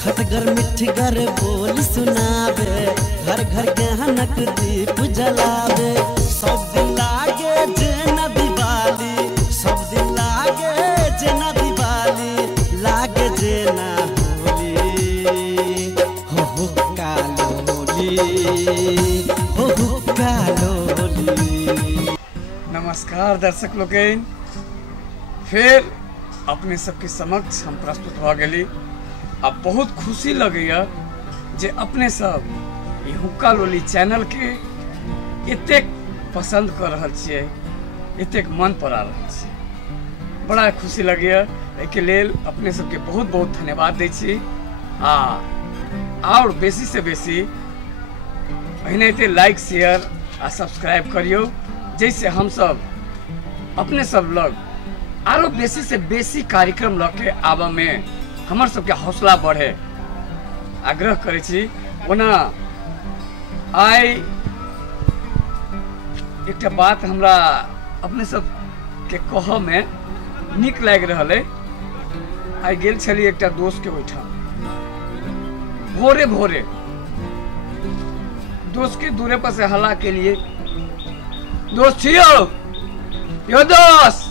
खटगर मिठगर बोल सुनावे, घर घर गहनक दीप जलावे। सब दिन लागे जेना दिवाली, सब दिन लागे जेना दिवाली, लागे जेना होली। हो कालोली, हो कालोली। नमस्कार दर्शक लोगन, फिर अपने सबके समक्ष हम प्रस्तुत हो गए। अब बहुत खुशी लगैया जे अपने सब ये हुक्का लोली चैनल के एतेक पसंद कर रहा छे, एतेक मन पर आ रहा छे। बड़ा खुशी लगैया, एके लेल अपने सबके बहुत बहुत धन्यवाद दै छी। और बेसी से बेसी एनाहिते लाइक शेयर आ सब्सक्राइब करियो, जैसे हम सब अपने सब लोग आरो बेसी से बेसी कार्यक्रम लके आबा में हमर सबके हौसला बढ़े आग्रह करे छी। ओना आइ एक बात हमरा अपने सब के कह में निक लाग रहल है। आइ गेल छली एक दोस्त के ओइठाम, भोरे भोरे दोस्त के दूरे पर से हल्ला के लिए, दोस्त छियो यो दोस्त,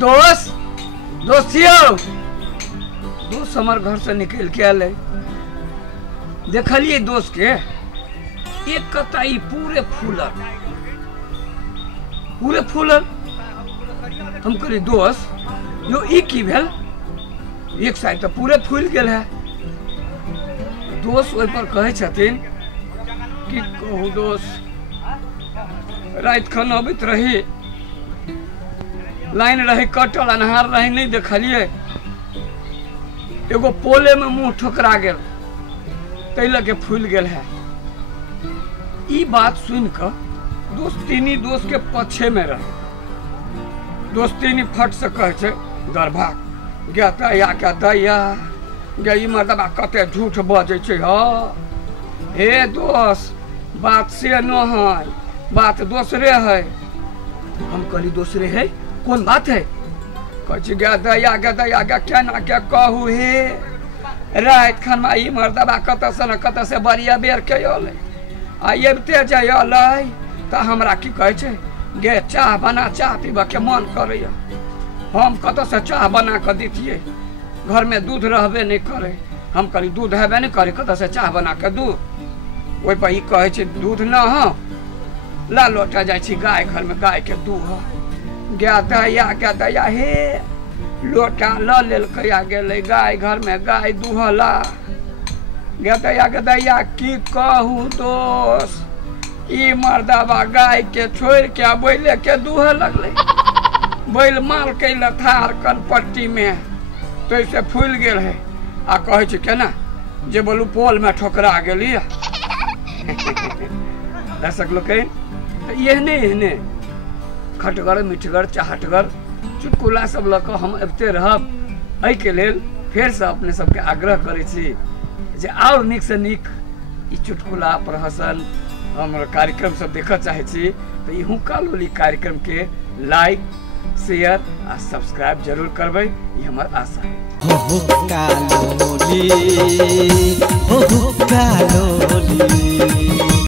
दोस्त दोस्त छियो। दोस्त हमार घर से निकल के आले, देखलिए दोस्त के एक कताई पूरे फूलल। हम कहली दोस्त यो ई की भेल, एक साइड तो पूरे फूल गेल है। दोस्त ओइ पर कहे छथिन कि कहू दोस्त, रात खन अबैत रही, लाइन रही कटल, अन्हार रही, नहीं देखलिए, एगो पोले में मुंह ठोकरा गेल, तै लगे फूल गेल है। ई बात सुन कर दोस्तीनी दोस्त के पछे में रहे। दोस्तीनी फट से कहे छे दरभा गया क्या दैया गई मर्दबा कते झूठ बजे छे। हे दोस्त, बात से न है, बात दूसरे है। हम कहली दूसरे है, कौन बात है? कहे गया दैया क्या ना क्या कहू हे, रात खन ई मर्दबा कत से बरिया बेर के अले, अबते जाए तो हमरा की कहे छे गे चाह बना, चाह पीबा के मन करे। हम कत से चाह बना कर दीतिए, घर में दूध रहबे नहीं करे। हम कहली दूध हेबे नहीं करे, कत से चाह बना के दू। ओइ पर ई कहे छे दूध न हो, ला लोटा जाए छी गाय घर में, गाय के दूध गया दैया हे, लोटा ल लेल कया गेले गाय घर में, गाय दूहला। गया दैया की कहू दोस्त, ई मर्दाबा गाय के छोड़ के बैले के दूह लगले। बैल माल के थार कनपट्टी में तैसे फूल गेल है। आ कहे छे केना जे बोलू पोल में ठोकरा गेली। दर्शक लोग एहने खटगर मिठगर चाहटगर चुटकुला सब लक हम अबते रहब। एहि के लेल फिर से अपने सबके आग्रह करे छी जे और निक से निक ई चुटकुला प्रहसन हम कार्यक्रम सब देखा चाहे छी, तो ई हुक्का लोली कार्यक्रम के लाइक शेयर आ सब्सक्राइब जरूर करबे, ये हमार आशा है। हुक्का लोली, हुक्का लोली।